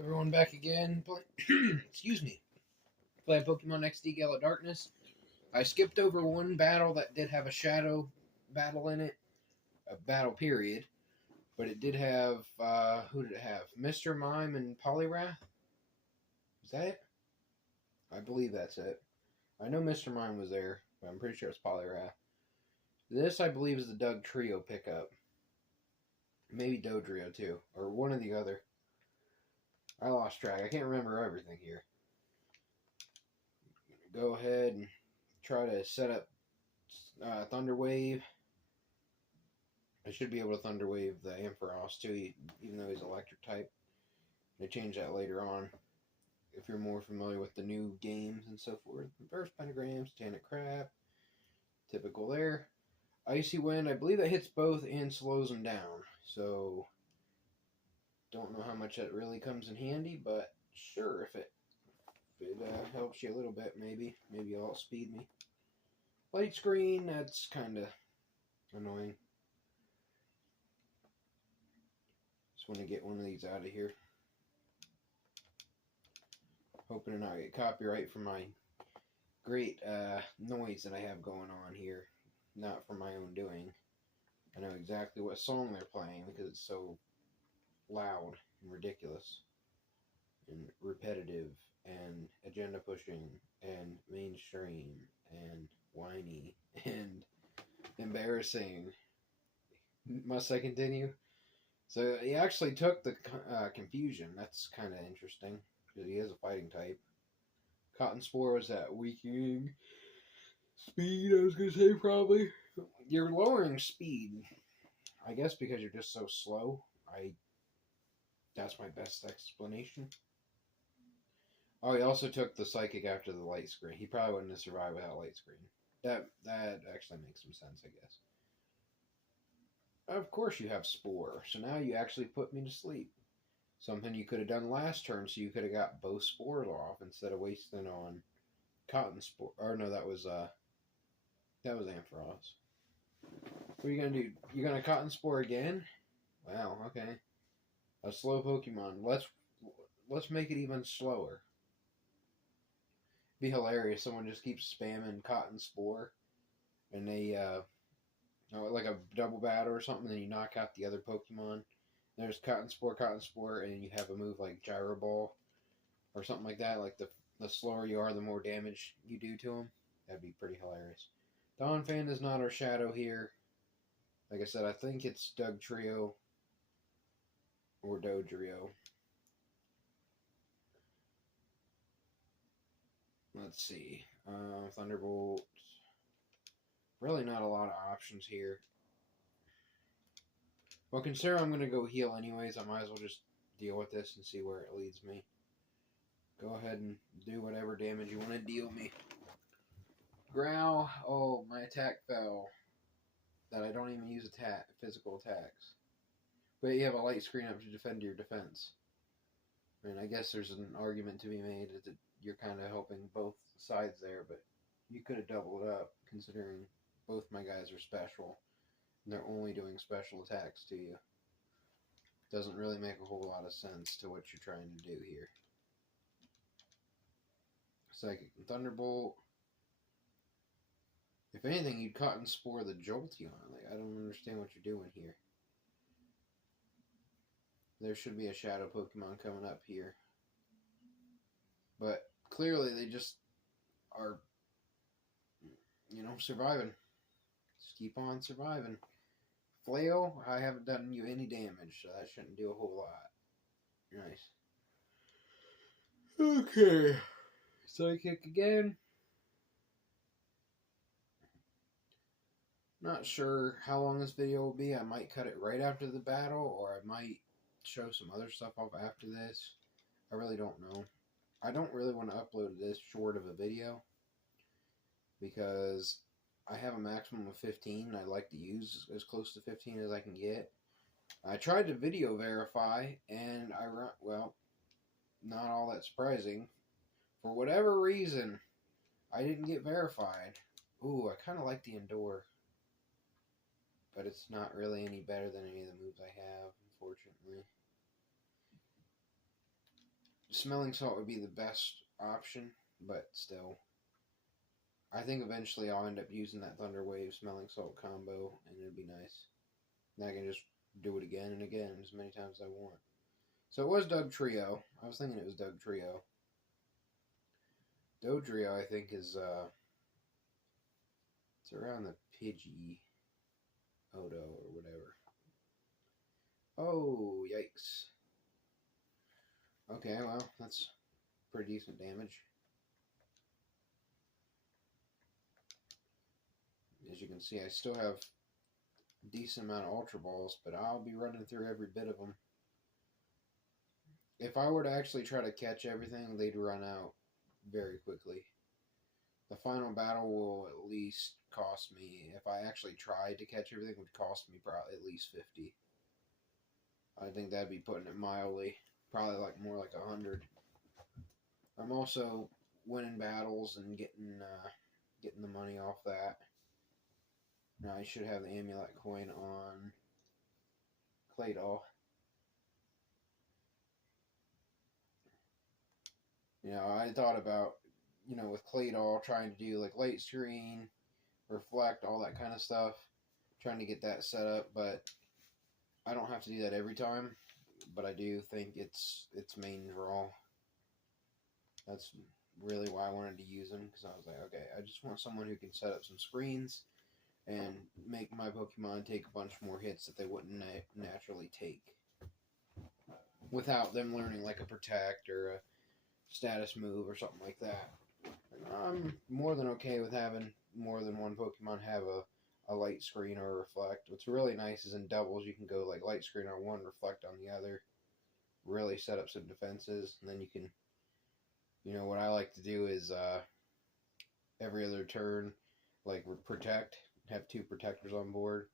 Everyone back again. Excuse me. Play Pokemon XD Gale of Darkness. I skipped over one battle that did have a shadow battle in it. A battle period. But it did have, who did it have? Mr. Mime and Poliwrath? Is that it? I believe that's it. I know Mr. Mime was there, but I'm pretty sure it's Poliwrath. This, I believe, is the Dugtrio pickup. Maybe Dugtrio, too. Or one or the other. I lost track. I can't remember everything here. Go ahead and try to set up Thunder Wave. I should be able to Thunder Wave the Ampharos too, even though he's electric type. They change that later on if you're more familiar with the new games and so forth. Reverse Pentagram, Satanic Crab. Typical there. Icy Wind, I believe that hits both and slows them down. So, don't know how much that really comes in handy, but sure, if it helps you a little bit, maybe it'll outspeed me. Light Screen, that's kind of annoying. Just want to get one of these out of here. Hoping to not get copyright for my great noise that I have going on here. Not for my own doing. I know exactly what song they're playing because it's so loud and ridiculous and repetitive and agenda pushing and mainstream and whiny and embarrassing. Must I continue? So he actually took the confusion. That's kind of interesting because he is a fighting type. Cotton Spore was that weakening speed, I was going to say, probably. You're lowering speed, I guess, because you're just so slow. That's my best explanation. Oh, he also took the Psychic after the Light Screen. He probably wouldn't have survived without Light Screen. That actually makes some sense, I guess. Of course you have Spore, so now you actually put me to sleep. Something you could have done last turn, so you could have got both Spores off instead of wasting on Cotton Spore. Or no, that was Ampharos. What are you gonna do? You're gonna Cotton Spore again? Wow, okay. A slow Pokemon. Let's make it even slower. Be hilarious. Someone just keeps spamming Cotton Spore, and they like a double battle or something, and then you knock out the other Pokemon. There's Cotton Spore, and you have a move like Gyro Ball or something like that. Like the slower you are, the more damage you do to them. That'd be pretty hilarious. Donphan is not our shadow here. Like I said, I think it's Dugtrio or Dugtrio. Let's see. Thunderbolt. Really not a lot of options here. Well, consider I'm going to go heal anyways. I might as well just deal with this and see where it leads me. Go ahead and do whatever damage you want to deal me. Growl. Oh, my attack fell. That I don't even use physical attacks. But you have a light screen up to defend your defense. I mean, I guess there's an argument to be made that you're kind of helping both sides there, but you could have doubled up considering both my guys are special. And they're only doing special attacks to you. Doesn't really make a whole lot of sense to what you're trying to do here. Psychic and Thunderbolt. If anything, you'd Cotton Spore the Jolteon. Like, I don't understand what you're doing here. There should be a Shadow Pokemon coming up here. But clearly they just are, surviving. Just keep on surviving. Flail, I haven't done you any damage, so that shouldn't do a whole lot. Nice. Okay. Psychic again. Not sure how long this video will be. I might cut it right after the battle, or I might show some other stuff off after this. I really don't know. I don't really want to upload this short of a video because I have a maximum of 15 and I like to use as close to 15 as I can get. I tried to video verify and not all that surprising. For whatever reason, I didn't get verified. Ooh, I kind of like the Endure. But it's not really any better than any of the moves I have, unfortunately. Smelling Salt would be the best option, but still. I think eventually I'll end up using that Thunder Wave Smelling Salt combo, and it'd be nice. And I can just do it again and again as many times as I want. So it was Dugtrio. I was thinking it was Dugtrio. Dugtrio, I think, is, it's around the Pidgey Odo or whatever. Oh, yikes. Okay, well, that's pretty decent damage. As you can see, I still have a decent amount of Ultra Balls, but I'll be running through every bit of them. If I were to actually try to catch everything, they'd run out very quickly. The final battle will at least cost me, if I actually tried to catch everything, it would cost me probably at least 50. I think that'd be putting it mildly. Probably like more like 100. I'm also winning battles and getting the money off that. Now I should have the amulet coin on Claydol. You know, I thought about, you know, with Claydol trying to do like light screen, reflect, all that kind of stuff, trying to get that set up, but I don't have to do that every time. But I do think it's main draw. That's really why I wanted to use him, because I was like, okay, I just want someone who can set up some screens and make my Pokemon take a bunch more hits that they wouldn't naturally take without them learning like a Protect or a status move or something like that. I'm more than okay with having more than one Pokemon have a light screen or a reflect. What's really nice is in doubles you can go like light screen on one, reflect on the other, really set up some defenses, and then you can, you know, what I like to do is every other turn, like Protect, have two Protectors on board,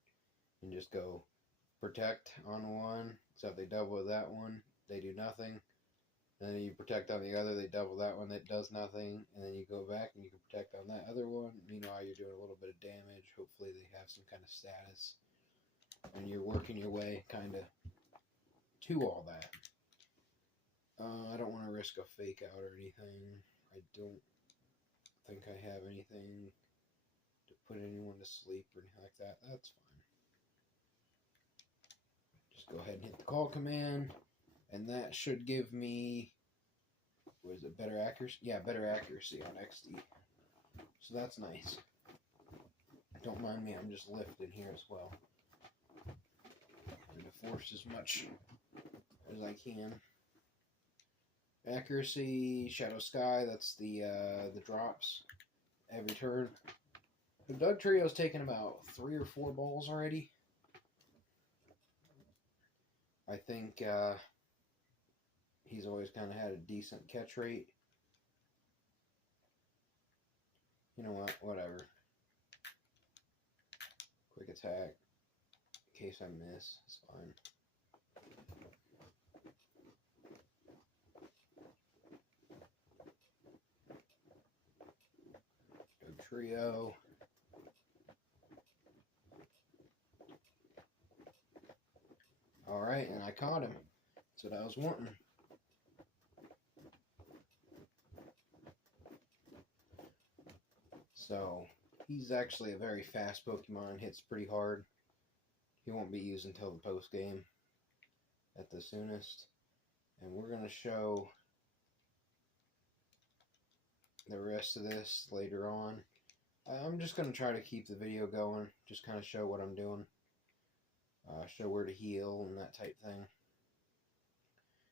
and just go Protect on one, so if they double that one, they do nothing. And then you Protect on the other, they double that one, that does nothing. And then you go back and you can Protect on that other one. Meanwhile, you're doing a little bit of damage. Hopefully they have some kind of status. And you're working your way kind of to all that. I don't want to risk a fake out or anything. I don't think I have anything to put anyone to sleep or anything like that. That's fine. Just go ahead and hit the call command. And that should give me, what is it, better accuracy? Yeah, better accuracy on XD. So that's nice. Don't mind me, I'm just lifting here as well. And to force as much as I can. Accuracy, Shadow Sky, that's the drops every turn. The Dugtrio's taken about 3 or 4 balls already. I think he's always kind of had a decent catch rate. You know what? Whatever. Quick attack. In case I miss. It's fine. Dugtrio. Alright, and I caught him. That's what I was wanting. So, he's actually a very fast Pokemon, hits pretty hard. He won't be used until the post game at the soonest. And we're going to show the rest of this later on. I'm just going to try to keep the video going, just kind of show what I'm doing. Show where to heal and that type thing.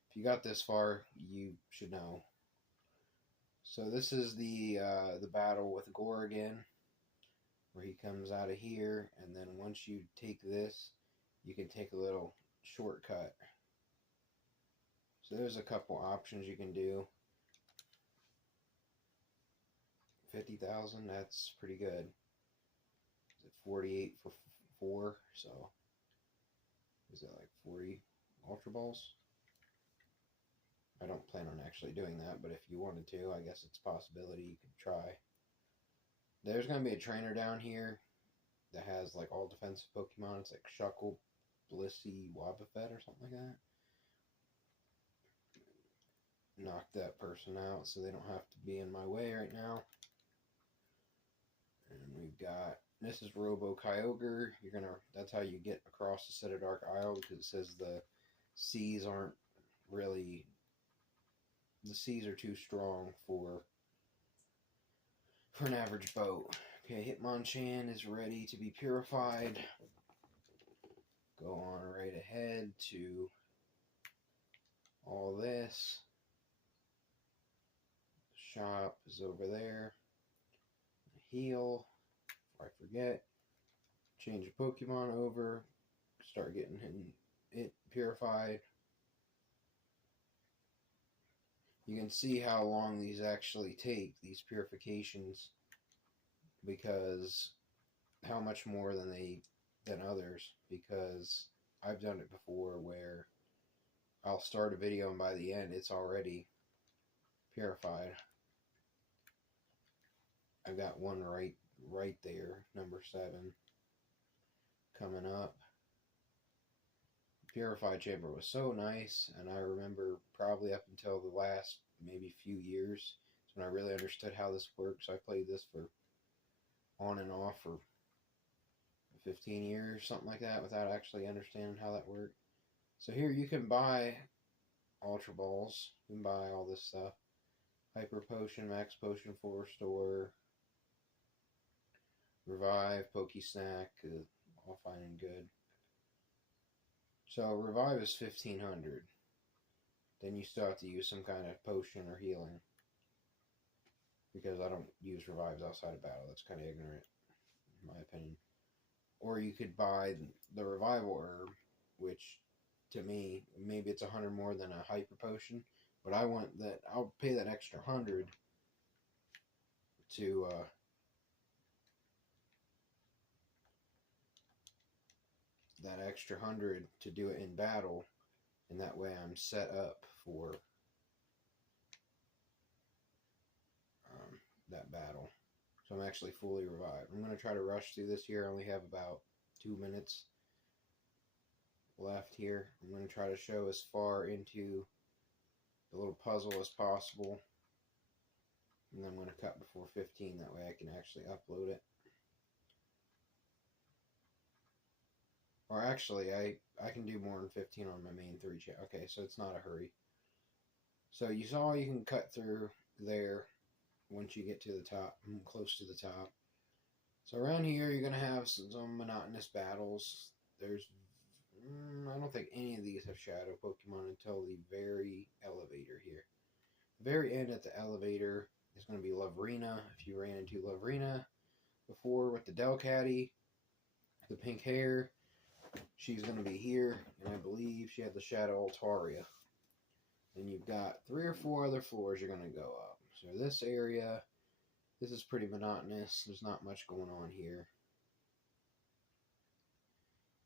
If you got this far, you should know. So this is the battle with Gore again, where he comes out of here, and then once you take this, you can take a little shortcut. So there's a couple options you can do. 50,000, that's pretty good. Is it 48 for 4? So is it like 40 Ultra Balls? I don't plan on actually doing that, but if you wanted to, I guess it's a possibility you could try. There's going to be a trainer down here that has like all defensive Pokemon. It's like Shuckle, Blissey, Wobbuffet or something like that. knock that person out so they don't have to be in my way right now. And we've got, this is Robo Kyogre. That's how you get across the Citadark Isle, because it says the seas aren't really, the seas are too strong for an average boat. Okay, Hitmonchan is ready to be purified. Go on right ahead to all this. The shop is over there. Heal, before I forget. Change the Pokemon over. Start getting it purified. You can see how long these actually take, these purifications, because how much more than others, because I've done it before where I'll start a video and by the end it's already purified. I've got one right there, number 7, coming up. Purified chamber was so nice, and I remember probably up until the last maybe few years when I really understood how this works. I played this for on and off for 15 years, something like that, without actually understanding how that worked. So here you can buy Ultra Balls, you can buy all this stuff. Hyper Potion, Max Potion, 4-store, Revive, Poke Snack, all fine and good. So Revive is 1500. Then you still have to use some kind of potion or healing, because I don't use revives outside of battle. That's kind of ignorant, in my opinion. Or you could buy the revival herb, which to me, maybe it's 100 more than a hyper potion, but I want that. I'll pay that extra 100 to do it in battle, and that way I'm set up for that battle. So I'm actually fully revived. I'm going to try to rush through this here. I only have about 2 minutes left here. I'm going to try to show as far into the little puzzle as possible. And then I'm going to cut before 15. That way I can actually upload it. Or actually, I can do more than 15 on my main 3 channel. Okay, so it's not a hurry. So you saw you can cut through there once you get to the top, close to the top. So around here, you're going to have some monotonous battles. I don't think any of these have shadow Pokemon until the very elevator here. The very end at the elevator is going to be Lovrina. If you ran into Lovrina before with the Delcatty, the pink hair, she's going to be here, and I believe she had the Shadow Altaria. Then you've got 3 or 4 other floors you're going to go up. So this area, this is pretty monotonous. There's not much going on here.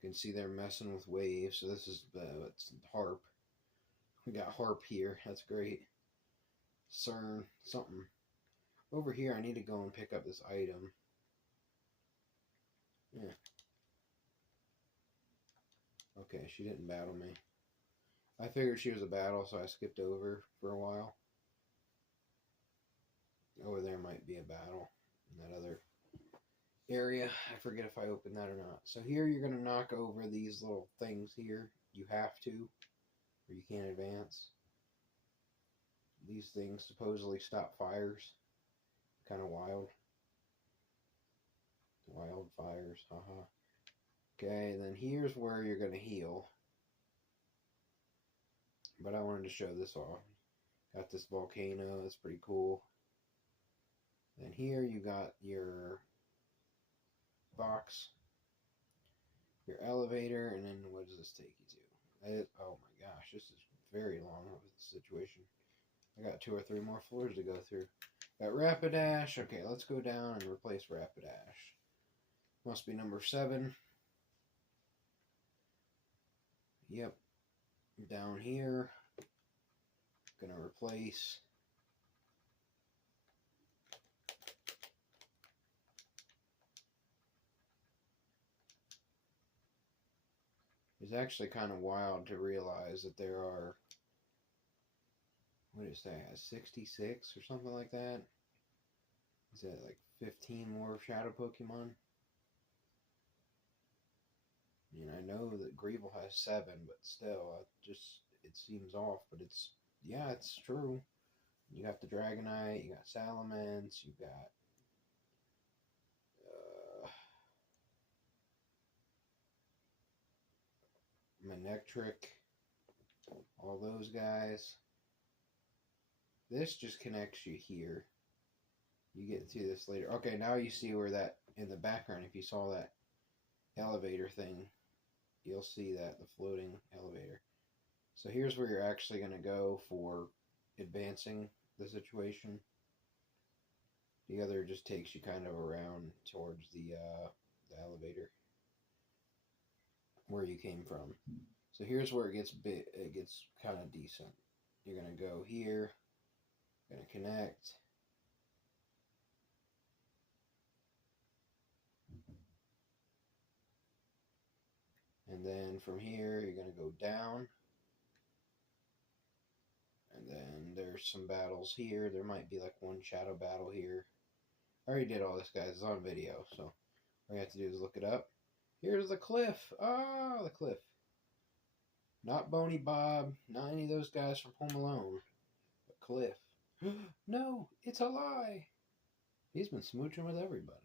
You can see they're messing with waves. So this is it's Harp. We got Harp here. That's great. CERN, something. Over here, I need to go and pick up this item. Yeah. Okay, she didn't battle me. I figured she was a battle, so I skipped over for a while. Over there might be a battle in that other area. I forget if I opened that or not. So here you're going to knock over these little things here. You have to, or you can't advance. These things supposedly stop fires. Kind of wild. Wildfires, haha. Okay, then here's where you're going to heal. But I wanted to show this off. Got this volcano, that's pretty cool. Then here you got your box, your elevator, and then what does this take you to? Oh my gosh, this is very long of a situation. I got 2 or 3 more floors to go through. Got Rapidash. Okay, let's go down and replace Rapidash. Must be number 7. Yep. Down here. Gonna replace. It's actually kind of wild to realize that there are what did it say? 66 or something like that. Is that like 15 more shadow Pokemon? I mean, I know that Greevil has 7, but still, it seems off. But yeah, it's true. You got the Dragonite, you got Salamence, you got Manectric, all those guys. This just connects you here. You get to this later. Okay, now you see where that, in the background, if you saw that elevator thing, you'll see that, the floating elevator. So here's where you're actually going to go for advancing the situation. The other just takes you kind of around towards the elevator where you came from. So here's where it gets kind of decent. You're going to go here, going to connect. And then from here, you're going to go down. And then there's some battles here. There might be like one shadow battle here. I already did all this, guys. It's on video. So all you have to do is look it up. Here's the cliff. Ah, the cliff. Not Boney Bob. Not any of those guys from Home Alone. But Cliff. No, it's a lie. He's been smooching with everybody.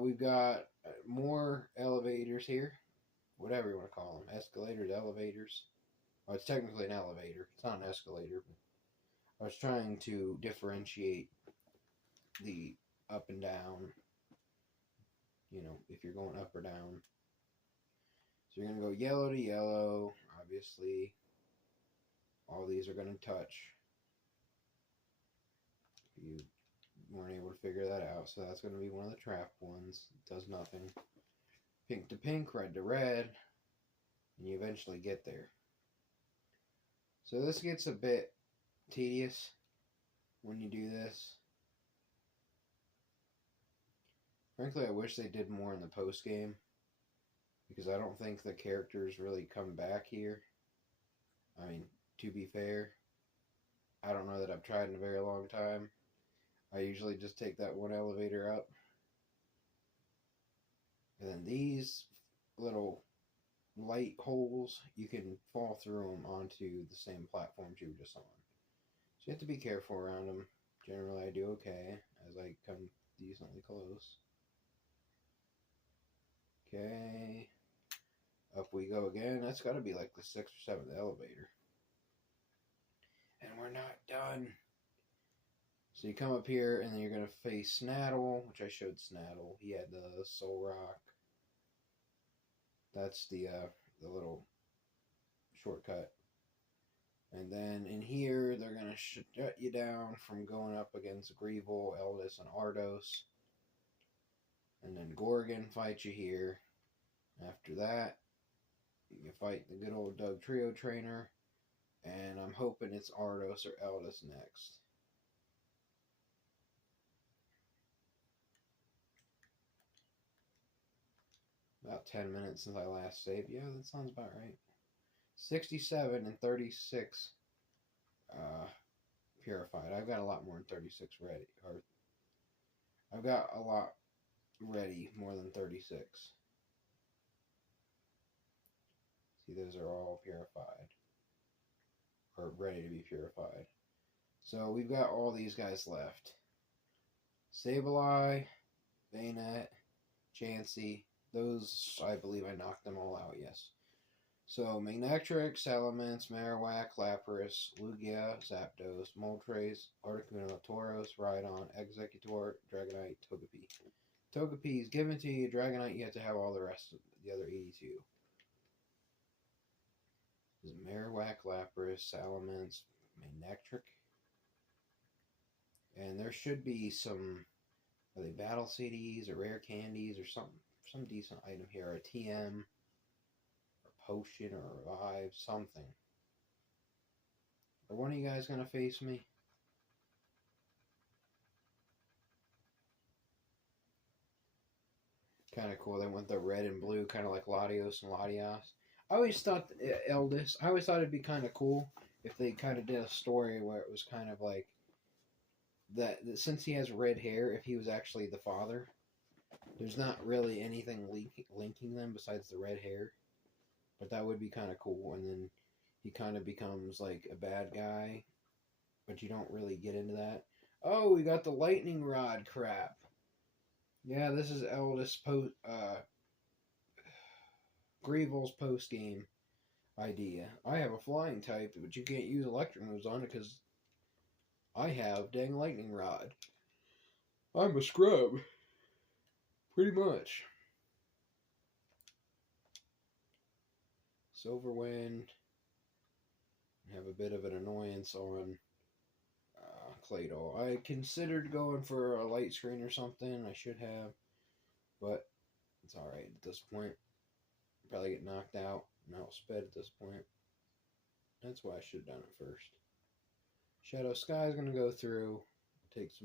We've got more elevators here. Whatever you want to call them. Escalators, elevators. Oh, it's technically an elevator. It's not an escalator. But I was trying to differentiate the up and down. You know, if you're going up or down. So you're going to go yellow to yellow, obviously. All these are going to touch. You weren't able to figure that out, so that's going to be one of the trap ones. It does nothing. Pink to pink, red to red, and you eventually get there. So this gets a bit tedious when you do this. Frankly, I wish they did more in the post game, because I don't think the characters really come back here. I mean, to be fair, I don't know that I've tried in a very long time. I usually just take that one elevator up. And then these little light holes, you can fall through them onto the same platforms you were just on. So you have to be careful around them. Generally, I do okay as I come decently close. Okay. Up we go again. That's got to be like the 6th or 7th elevator. And we're not done. So you come up here, and then you're going to face Snaddle, which I showed Snaddle. He had the Soul Rock. That's the little shortcut. And then in here, they're going to shut you down from going up against Greevil, Eldes, and Ardos. And then Gorgon fights you here. After that, you fight the good old Dugtrio trainer. And I'm hoping it's Ardos or Eldes next. About 10 minutes since I last saved. Yeah, that sounds about right. 67 and 36 purified. I've got a lot more than 36 ready. Or I've got a lot ready more than 36. See, those are all purified. Or ready to be purified. So we've got all these guys left. Sableye, Bayonet, Chansey. Those, I believe I knocked them all out, yes. So, Manectric, Salamence, Marowak, Lapras, Lugia, Zapdos, Moltres, Articuno, Tauros, Rhydon, Executor, Dragonite, Togepi. Togepi is given to you. Dragonite, you have to have all the rest of the other 82. This is Marowak, Lapras, Salamence, Manectric. And there should be some, are they battle CDs or rare candies or something? Some decent item here, a TM, or potion, or revive, something. Are one of you guys going to face me? Kind of cool. They went the red and blue, kind of like Latios and Latias. I always thought Eldes, I always thought it'd be kind of cool if they kind of did a story where it was kind of like that since he has red hair, if he was actually the father, there's not really anything linking them besides the red hair. But that would be kind of cool. And then he kind of becomes like a bad guy, but you don't really get into that. Oh, we got the lightning rod crap. Yeah, this is Eldes Greevil's post game idea. I have a flying type, but you can't use electric moves on it because I have dang lightning rod. I'm a scrub. Pretty much. Silverwind. Have a bit of an annoyance on Claydol. I considered going for a light screen or something. I should have, but it's alright at this point. Probably get knocked out and outsped at this point. That's why I should have done it first. Shadow Sky is going to go through, take some more.